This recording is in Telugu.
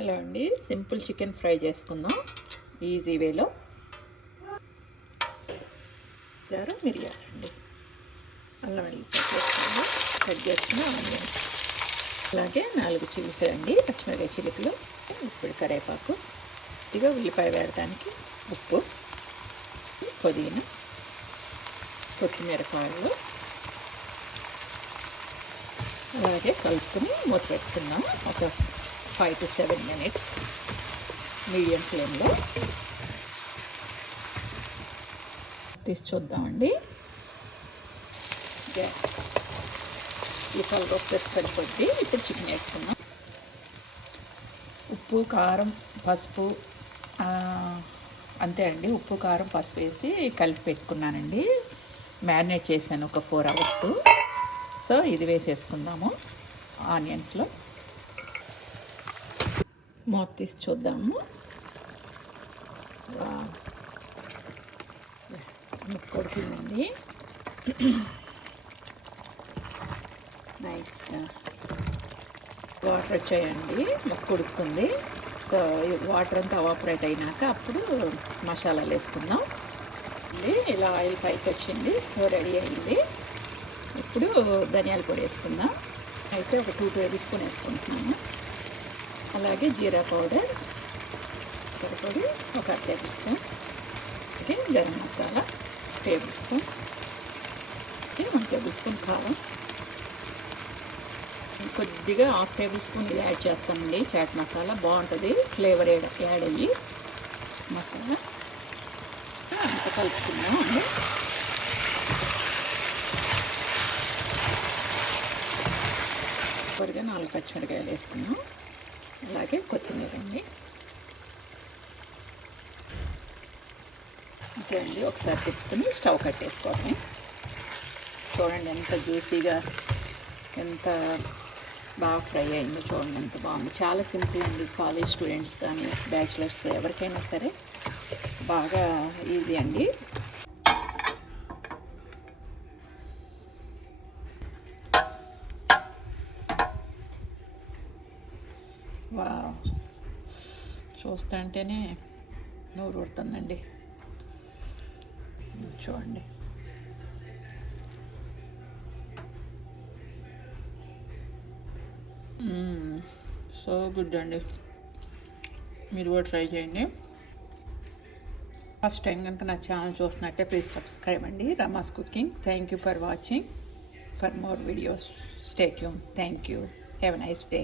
హలో అండి, సింపుల్ చికెన్ ఫ్రై చేసుకుందాం ఈజీ వేలో. మిరియాలు అండి, అల్లం వెల్లుల్లి కట్ చేసుకుని ఆనియన్, అలాగే 4 చిల్లీస్ అండి, పచ్చిమిరకాయ చిలుకలు, ఇప్పుడు కరివేపాకు, ఇదిగా ఉల్లిపాయ వేయడానికి ఉప్పు, పుదీనా, కొత్తిమీర కాయలు, అలాగే కలుపుకొని మూత పెట్టుకుందాం ఒక 5 to 7 minutes మీడియం ఫ్లేమ్లో. తీసి చూద్దామండి. ఈ కలర్ వస్తే సరిపోద్ది. ఇప్పుడు చికెన్ వేసుకుందాం. ఉప్పు, కారం, పసుపు అంతే అండి. ఉప్పు, కారం, పసుపు వేసి కలిపి పెట్టుకున్నానండి. మ్యారినేట్ చేశాను ఒక 4 hours. సో ఇది వేసేసుకుందాము ఆనియన్స్లో. మూత తీసి చూద్దాము. కొడుతుందండి, నైస్గా వాటర్ వచ్చాయండి, కొడుతుంది. సో వాటర్ అంతా అవాపరేట్ అయినాక అప్పుడు మసాలాలు వేసుకుందాం. ఇలా ఆయిల్ పైకి వచ్చింది. సో రెడీ అయింది. ఇప్పుడు ధనియాల పొడి వేసుకుందాం. అయితే ఒక 2 tablespoons వేసుకుంటున్నాను. అలాగే జీరా పౌడర్ పొడి ఒక 1 tablespoon, అలాగే గరం మసాలా 1 tablespoon, 1 tablespoon కారం, కొద్దిగా 1/2 tablespoon ఇది యాడ్ చేస్తానండి. చాట్ మసాలా బాగుంటుంది, ఫ్లేవర్ యాడ్ అయ్యి మసాలా అంత కలుపుకుందాం అండి. కొద్దిగా 4 పచ్చిమిరకాయలు వేసుకున్నాం, అలాగే కొత్తిమీర అండి. అంతే అండి. ఒకసారి తిప్పుకుని స్టవ్ కట్టేసుకోవడమే. చూడండి ఎంత జ్యూసీగా, ఎంత బాగా ఫ్రై అయిందో చూడండి, ఎంత బాగుంది. చాలా సింపుల్ అండి. కాలేజ్ స్టూడెంట్స్ కానీ బ్యాచిలర్స్ ఎవరికైనా సరే బాగా ఈజీ అండి. వావ్, చూస్తుంటేనే నోరు ఊరుతుందండి. చూడండి, సో గుడ్ అండి. మీరు కూడా ట్రై చేయండి. ఫస్ట్ టైం కనుక నా ఛానల్ చూస్తున్నట్టే ప్లీజ్ సబ్స్క్రైబ్ అండి. Rama's cooking. Thank you for watching. For more videos stay tune. Thank you. Have a nice day.